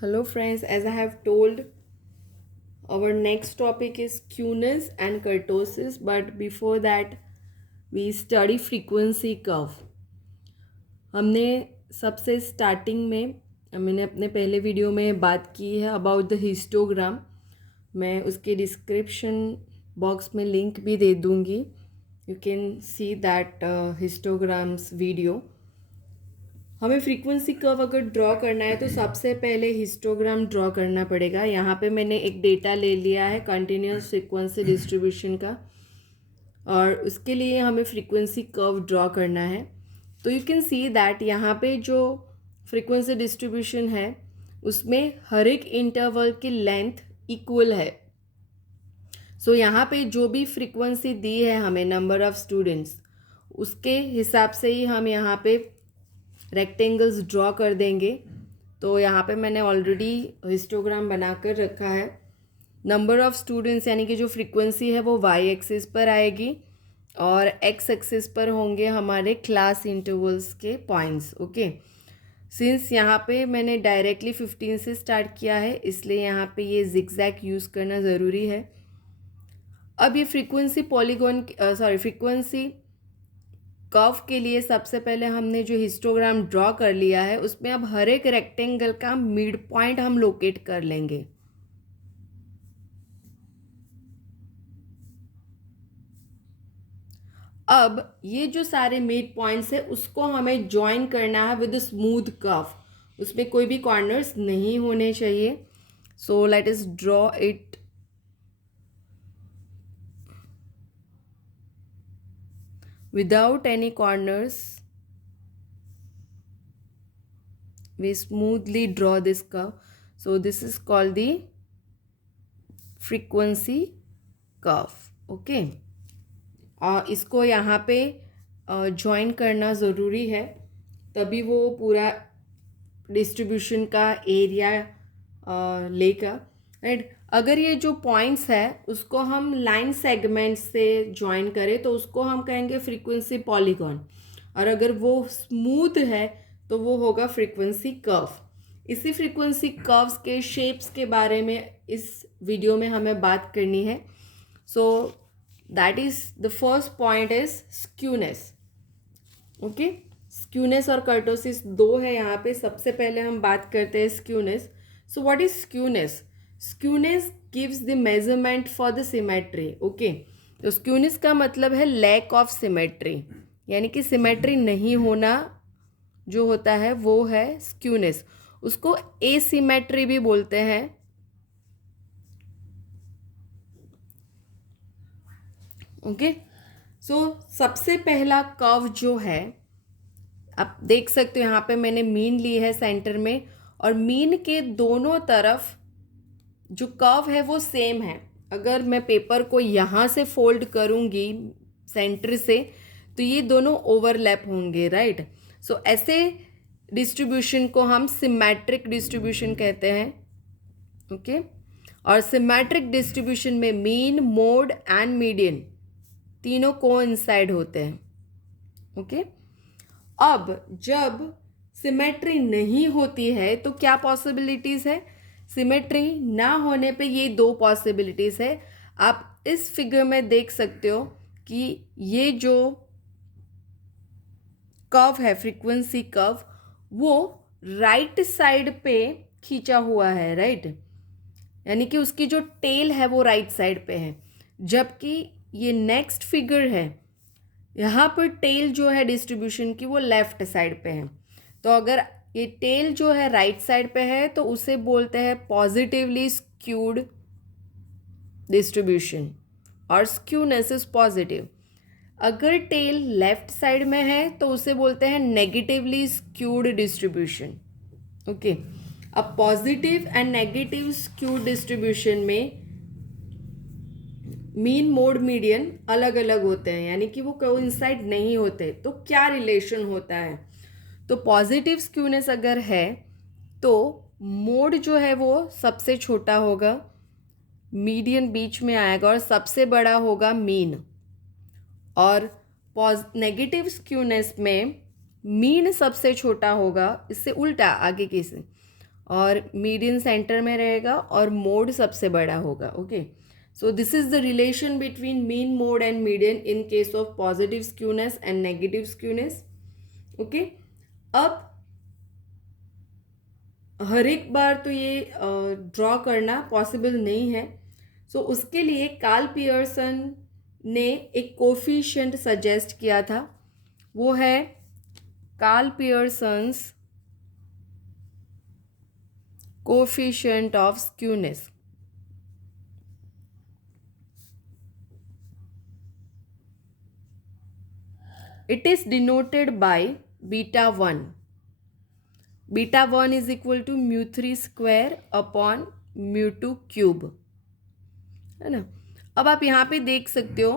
Hello, friends. As I have told, our next topic is skewness and kurtosis. But before that, we study frequency curve. हमने सबसे starting में मैंने अपने पहले video में बात की है अबाउट द हिस्टोग्राम. मैं उसके डिस्क्रिप्शन बॉक्स में लिंक भी दे दूँगी. You can see that histograms video. हमें फ्रीक्वेंसी कर्व अगर ड्रॉ करना है तो सबसे पहले हिस्टोग्राम ड्रॉ करना पड़ेगा. यहाँ पे मैंने एक डेटा ले लिया है कंटिन्यूस फ्रीक्वेंसी डिस्ट्रीब्यूशन का, और उसके लिए हमें फ्रीक्वेंसी कर्व ड्रॉ करना है. तो यू कैन सी दैट यहाँ पे जो फ्रीक्वेंसी डिस्ट्रीब्यूशन है उसमें हर एक इंटरवल की लेंथ इक्वल है. सो यहाँ पे जो भी फ्रीक्वेंसी दी है हमें नंबर ऑफ़ स्टूडेंट्स, उसके हिसाब से ही हम यहाँ पे रेक्टेंगल्स ड्रॉ कर देंगे. तो यहाँ पे मैंने ऑलरेडी हिस्टोग्राम बना कर रखा है. नंबर ऑफ़ स्टूडेंट्स यानी कि जो फ्रीक्वेंसी है वो वाई एक्सिस पर आएगी और एक्स एक्सिस पर होंगे हमारे क्लास इंटरवल्स के पॉइंट्स. ओके, सिंस यहाँ पे मैंने डायरेक्टली 15 से स्टार्ट किया है इसलिए यहाँ पे ये जिगजैग यूज़ करना ज़रूरी है. अब ये फ्रीक्वेंसी फ्रीक्वेंसी कर्व के लिए सबसे पहले हमने जो हिस्टोग्राम ड्रॉ कर लिया है उसमें अब हर एक रेक्टेंगल का मिड पॉइंट हम लोकेट कर लेंगे. अब ये जो सारे मिड पॉइंट्स है उसको हमें ज्वाइन करना है विद स्मूथ कर्व. उसमें कोई भी कॉर्नर्स नहीं होने चाहिए. So let us draw it. Without any corners, we smoothly draw this curve. So this is called the frequency curve. Okay, इसको यहाँ पे ज्वाइन करना ज़रूरी है तभी वो पूरा डिस्ट्रीब्यूशन का एरिया लेगा. राइट, अगर ये जो पॉइंट्स है उसको हम लाइन सेगमेंट से ज्वाइन करें तो उसको हम कहेंगे फ्रीक्वेंसी पॉलीगॉन, और अगर वो स्मूथ है तो वो होगा फ्रीक्वेंसी कर्व. इसी फ्रीक्वेंसी कर्व्स के शेप्स के बारे में इस वीडियो में हमें बात करनी है. So that is the first point is skewness. Okay, skewness और कर्टोसिस दो है यहाँ पे. सबसे पहले हम बात करते हैं skewness. So what is skewness? Skewness gives the measurement for the symmetry. Okay, तो स्क्यूनेस का मतलब है लैक ऑफ सिमेट्री, यानी कि सिमेट्री नहीं होना जो होता है वो है स्क्यूनेस. उसको एसिमेट्री भी बोलते हैं. ओके, सो सबसे पहला कर्व जो है आप देख सकते हो यहाँ पे मैंने मीन ली है सेंटर में, और मीन के दोनों तरफ जो कर्व है वो सेम है. अगर मैं पेपर को यहाँ से फोल्ड करूँगी सेंटर से तो ये दोनों ओवरलैप होंगे. राइट, सो ऐसे डिस्ट्रीब्यूशन को हम सिमेट्रिक डिस्ट्रीब्यूशन कहते हैं. ओके, और सिमेट्रिक डिस्ट्रीब्यूशन में मीन, मोड एंड मीडियन तीनों कोइंसाइड होते हैं. ओके, अब जब सिमेट्री नहीं होती है तो क्या पॉसिबिलिटीज़ है? सिमेट्री ना होने पे ये दो पॉसिबिलिटीज़ है. आप इस फिगर में देख सकते हो कि ये जो कर्व है फ्रीक्वेंसी कर्व वो राइट साइड पे खींचा हुआ है. राइट, यानी कि उसकी जो टेल है वो राइट साइड पे है, जबकि ये नेक्स्ट फिगर है यहाँ पर टेल जो है डिस्ट्रीब्यूशन की वो लेफ्ट साइड पे है. तो अगर ये टेल जो है राइट साइड पे है तो उसे बोलते हैं पॉजिटिवली स्क्यूड डिस्ट्रीब्यूशन, और स्क्यूनेस इज पॉजिटिव. अगर टेल लेफ्ट साइड में है तो उसे बोलते हैं नेगेटिवली स्क्यूड डिस्ट्रीब्यूशन. ओके, अब positive and negative skewed distribution में मीन, मोड, मीडियन अलग अलग होते हैं, यानी कि वो कोइंसाइड नहीं होते. तो क्या रिलेशन होता है? तो पॉजिटिव स्क्यूनेस अगर है तो मोड जो है वो सबसे छोटा होगा, मीडियन बीच में आएगा और सबसे बड़ा होगा मीन. और नेगेटिव स्क्यूनेस में मीन सबसे छोटा होगा, इससे उल्टा आगे की से, और मीडियन सेंटर में रहेगा और मोड सबसे बड़ा होगा. Okay, so this is the relation between mean, mode and median in case of positive skewness and negative skewness. Okay, अब हर एक बार तो ये ड्रॉ करना पॉसिबल नहीं है. सो उसके लिए कार्ल पियर्सन ने एक कोफिशिएंट सजेस्ट किया था. वो है Karl Pearson's coefficient of skewness. It is denoted by beta 1. Beta 1 is equal to mu 3 square upon mu 2 cube, है ना. अब आप यहाँ पे देख सकते हो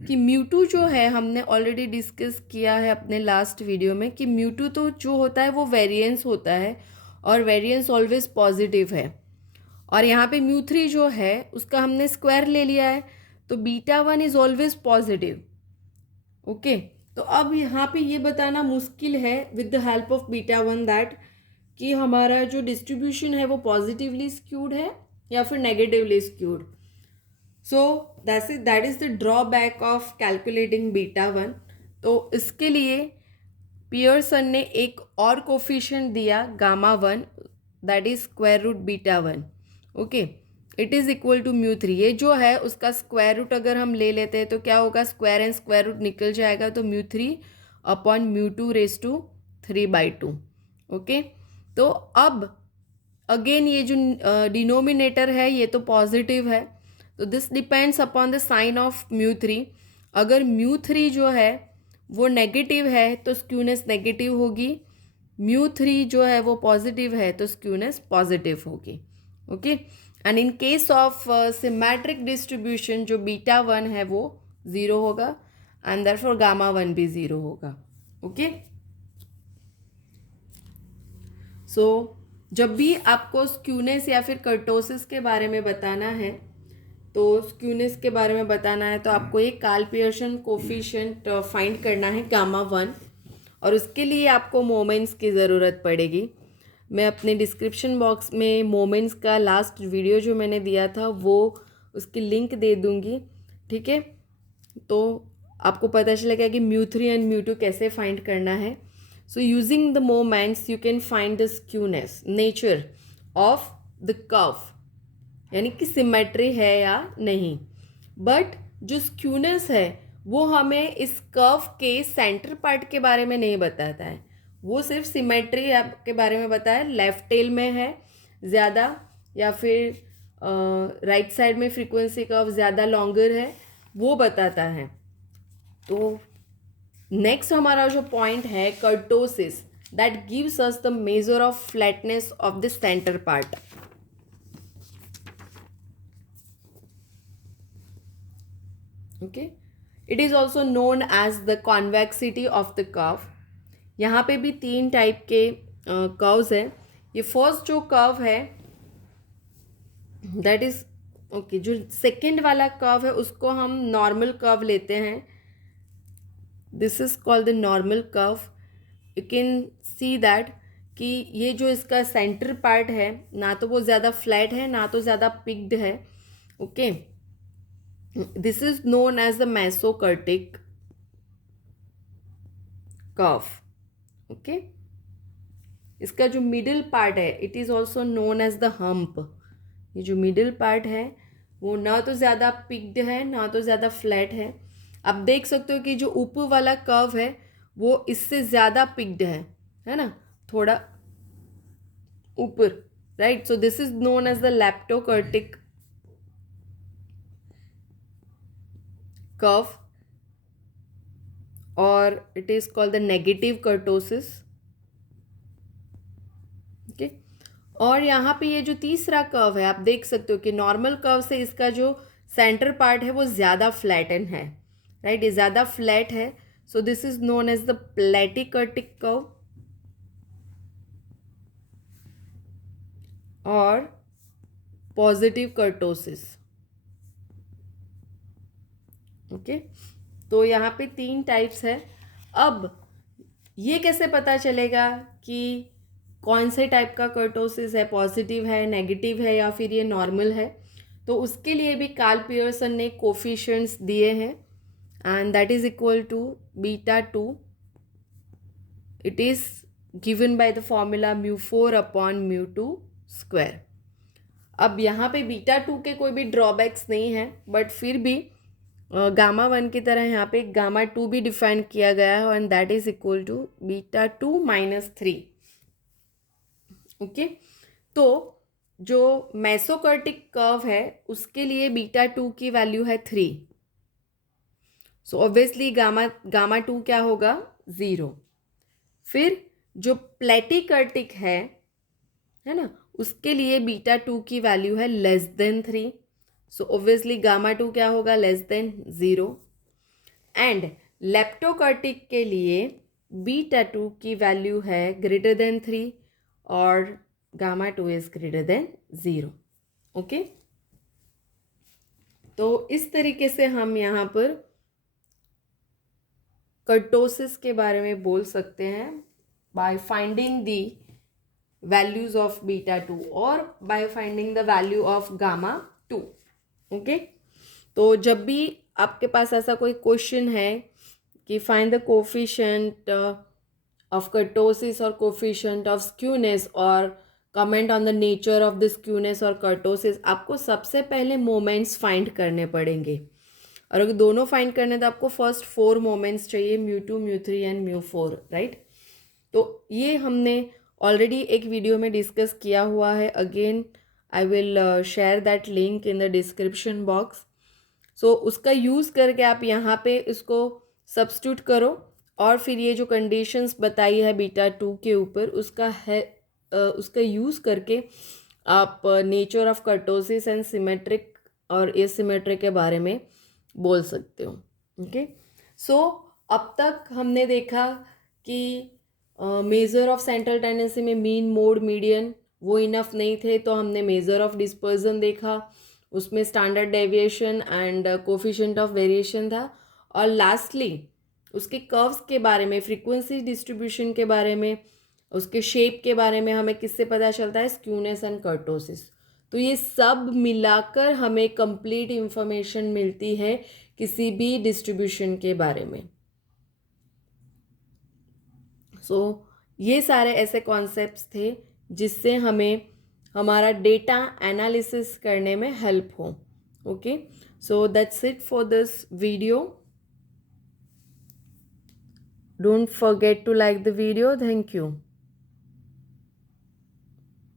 कि mu 2 जो है हमने ऑलरेडी डिस्कस किया है अपने लास्ट वीडियो में कि mu 2 तो जो होता है वो वेरिएंस होता है और वेरिएंस ऑलवेज पॉजिटिव है. और यहाँ पे mu 3 जो है उसका हमने स्क्वायर ले लिया है, तो beta 1 is always positive. Okay, तो अब यहाँ पे ये बताना मुश्किल है with the help of beta 1 that कि हमारा जो डिस्ट्रीब्यूशन है वो पॉजिटिवली स्क्यूड है या फिर negatively skewed. So that is the drawback of calculating beta 1. तो इसके लिए पियर्सन ने एक और कोफिशिएंट दिया gamma 1, that is square root beta 1. Okay, it is equal to mu 3. ये जो है उसका स्क्वायर रूट अगर हम ले लेते हैं तो क्या होगा, स्क्वायर एंड स्क्वायर रूट निकल जाएगा, तो mu 3 upon mu 2 raise to 3/2. Okay, तो अब अगेन ये जो डिनोमिनेटर है ये तो पॉजिटिव है, तो this depends upon the sign of mu 3. अगर म्यू 3 जो है वो नेगेटिव है तो स्क्यूनेस नेगेटिव होगी, म्यू 3 जो है वो पॉजिटिव है तो स्क्यूनेस पॉजिटिव होगी. Okay, and in case of symmetric distribution जो बीटा 1 है वो 0 होगा एंड देयरफॉर गामा 1 भी 0 होगा. ओके, सो जब भी आपको स्क्यूनेस या फिर कर्टोसिस के बारे में बताना है, तो स्क्यूनेस के बारे में बताना है तो आपको एक कार्ल पियर्सन कोफिशिएंट फाइंड करना है गामा 1, और उसके लिए आपको मोमेंट्स की ज़रूरत पड़ेगी. मैं अपने डिस्क्रिप्शन बॉक्स में मोमेंट्स का लास्ट वीडियो जो मैंने दिया था वो उसकी लिंक दे दूँगी. ठीक है, तो आपको पता चलेगा कि म्यू 3 एंड म्यू 2 कैसे फाइंड करना है. So using the moments you can find the skewness nature of the curve, यानी कि सिमेट्री है या नहीं. बट जो स्क्यूनेस है वो हमें इस कर्व के सेंटर पार्ट के बारे में नहीं बताता है, वो सिर्फ सिमेट्री के बारे में बताया. लेफ्ट टेल में है ज़्यादा या फिर राइट साइड में फ्रीक्वेंसी कर्व ज़्यादा लॉन्गर है, वो बताता है. तो नेक्स्ट हमारा जो पॉइंट है kurtosis, that gives us the measure of flatness of the centre part. Okay, it is also known as the convexity of the curve. यहाँ पे भी 3 टाइप के कर्व्स हैं. ये फर्स्ट जो कर्व है दैट इज़ ओके, जो सेकंड वाला कर्व है उसको हम नॉर्मल कर्व लेते हैं. This is called the normal curve. You can see that कि ये जो इसका सेंटर पार्ट है ना तो वो ज़्यादा फ्लैट है ना तो ज़्यादा पिक्ड है. Okay, this is known as the mesokurtic curve. Okay, इसका जो मिडिल पार्ट है it is also known as the hump. ये जो मिडिल पार्ट है वो ना तो ज़्यादा पिक्ड है ना तो ज़्यादा फ्लैट है. आप देख सकते हो कि जो ऊपर वाला कर्व है वो इससे ज़्यादा पिक्ड है ना, थोड़ा ऊपर, right. So this is known as the leptokurtic curve और it is called the negative kurtosis. Okay, और यहाँ पे ये जो तीसरा कर्व है आप देख सकते हो कि नॉर्मल कर्व से इसका जो सेंटर पार्ट है वो ज़्यादा फ्लैटन है, राइट. ये ज़्यादा फ्लैट है. So this is known as the platykurtic curve और पॉजिटिव कर्टोसिस. ओके, तो यहाँ पे 3 टाइप्स है. अब ये कैसे पता चलेगा कि कौन से टाइप का कर्टोसिस है, पॉजिटिव है, नेगेटिव है या फिर ये नॉर्मल है, तो उसके लिए भी कार्ल पियर्सन ने कोफिशिएंट्स दिए हैं and that is equal to beta 2. It is given by the formula μ4 upon μ2 square. अब यहाँ पे बीटा 2 के कोई भी ड्रॉबैक्स नहीं है, बट फिर भी गामा 1 की तरह यहाँ पे गामा 2 भी डिफाइन किया गया है and that is equal to beta 2 minus 3. Okay, तो जो मेसोकर्टिक कर्व है उसके लिए बीटा 2 की वैल्यू है 3. सो ऑब्वियसली गामा 2 क्या होगा, 0. फिर जो प्लेटिकर्टिक है ना, उसके लिए बीटा 2 की वैल्यू है less than 3. So obviously gamma 2 क्या होगा, लेस देन 0. एंड लेप्टोकर्टिक के लिए बीटा 2 की वैल्यू है ग्रेटर देन 3 और gamma 2 is greater than 0. Okay, तो इस तरीके से हम यहाँ पर कर्टोसिस के बारे में बोल सकते हैं by finding the values of beta 2 और by finding the value of gamma 2. Okay, तो जब भी आपके पास ऐसा कोई क्वेश्चन है कि find the coefficient of kurtosis और कोफिशिएंट ऑफ स्क्यूनेस और comment on the nature of the skewness और कर्टोसिस, आपको सबसे पहले मोमेंट्स फाइंड करने पड़ेंगे. और अगर दोनों फाइंड करने तो आपको फर्स्ट 4 मोमेंट्स चाहिए, μ2 μ3 एंड μ4, राइट. तो ये हमने ऑलरेडी एक वीडियो में डिस्कस किया हुआ है. Again I will share that link in the description box. So उसका यूज़ करके आप यहाँ पे इसको सब्स्टिट्यूट करो और फिर ये जो कंडीशंस बताई है बीटा 2 के ऊपर उसका यूज़ करके आप nature of kurtosis and symmetric और एसिमेट्रिक के बारे में बोल सकते हो. ओके, सो अब तक हमने देखा कि मेज़र ऑफ सेंट्रल टेंडेंसी में मीन, मोड, मीडियन वो इनफ नहीं थे, तो हमने मेज़र ऑफ डिस्पर्जन देखा, उसमें standard deviation and coefficient of variation था. और लास्टली उसके कर्व्स के बारे में, फ्रीक्वेंसी डिस्ट्रीब्यूशन के बारे में, उसके शेप के बारे में हमें किससे पता चलता है, स्क्यूनेस एंड कर्टोसिस. तो ये सब मिलाकर हमें कंप्लीट इंफॉर्मेशन मिलती है किसी भी डिस्ट्रीब्यूशन के बारे में. सो ये सारे ऐसे कॉन्सेप्ट्स थे जिससे हमें हमारा डेटा एनालिसिस करने में हेल्प हो. Okay, so that's it for this video. Don't forget to like the video. Thank you.